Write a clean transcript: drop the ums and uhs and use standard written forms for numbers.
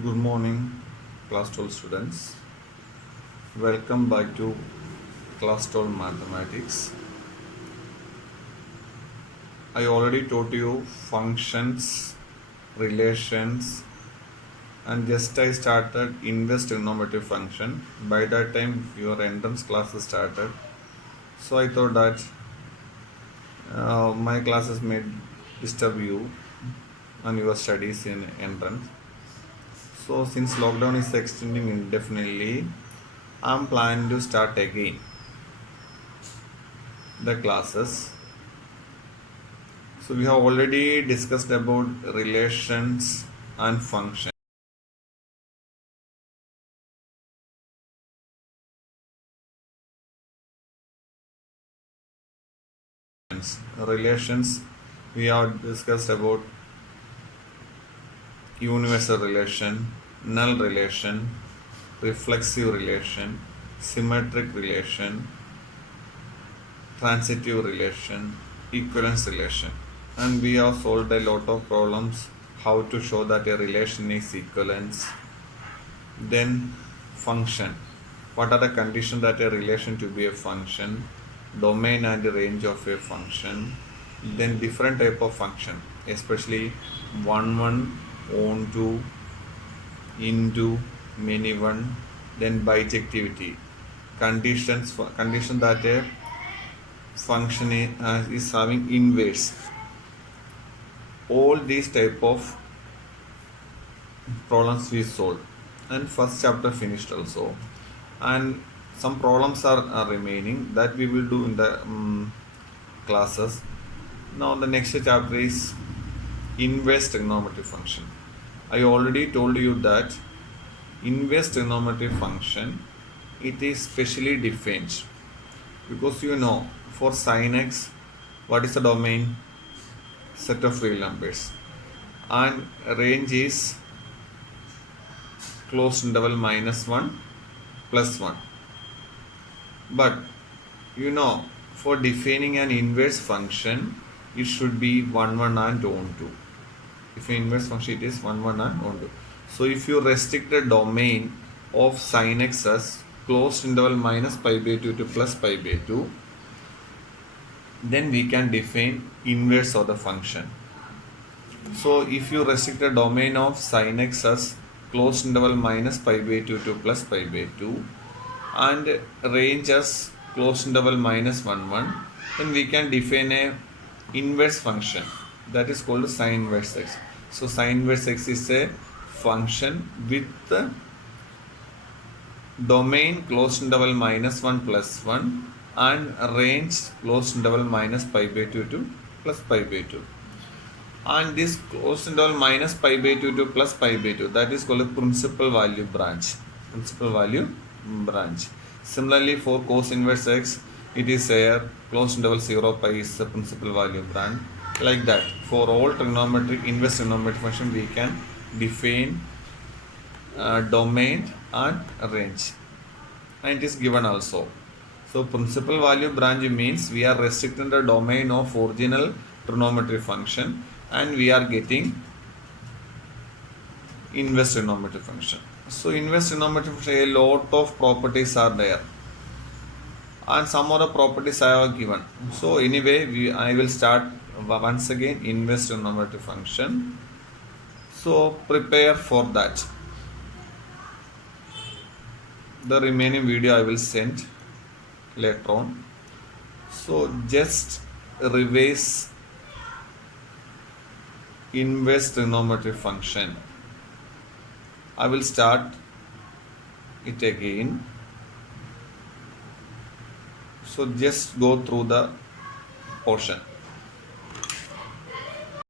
Good morning, class 12 students. Welcome back to class 12 mathematics. I already taught you functions, relations, and just I started inverse trigonometric function. By that time, your entrance classes started. So I thought that my classes may disturb you and your studies in entrance. So since lockdown is extending indefinitely, I'm planning to start again the classes. So we have already discussed about relations and functions. Relations, we have discussed about universal relation, null relation, reflexive relation, symmetric relation, transitive relation, equivalence relation. And we have solved a lot of problems how to show that a relation is equivalence. Then function. What are the conditions that a relation to be a function? Domain and range of a function. Then different type of function, especially one, onto, into, many one. Then bijectivity. Condition that a function is having inverse. All these type of problems we solved, and first chapter finished also, and some problems are remaining that we will do in the classes. Now the next chapter is inverse trigonometric function. I already told you that inverse trigonometric function, it is specially defined because for sin x, what is the domain? Set of real numbers, and range is closed interval -1 +1. But for defining an inverse function, it should be 1 and onto. If an inverse function, it is 1 and onto. So if you restrict the domain of sin x as closed interval -π/2 to +π/2, then we can define inverse of the function. So if you restrict the domain of sin x as closed interval -π/2 to +π/2 and range as closed interval -1, then we can define a inverse function that is called sin inverse x. So sin inverse x is a function with the domain closed interval -1 +1 and range closed interval -π/2 to +π/2. And this closed interval -π/2 to +π/2, that is called a principal value branch. Similarly, for cos inverse x, it is here closed interval 0π is the principal value branch. Like that, for all trigonometric inverse trigonometric function, we can define domain and range, and it is given also. So principal value branch means we are restricting the domain of original trigonometric function and we are getting inverse trigonometric function. So inverse trigonometric function, a lot of properties are there, and some other properties I have given. So anyway, I will start once again inverse trigonometric function. So prepare for that. The remaining video I will send later on. So just revise inverse trigonometric function. I will start it again. So just go through the portion.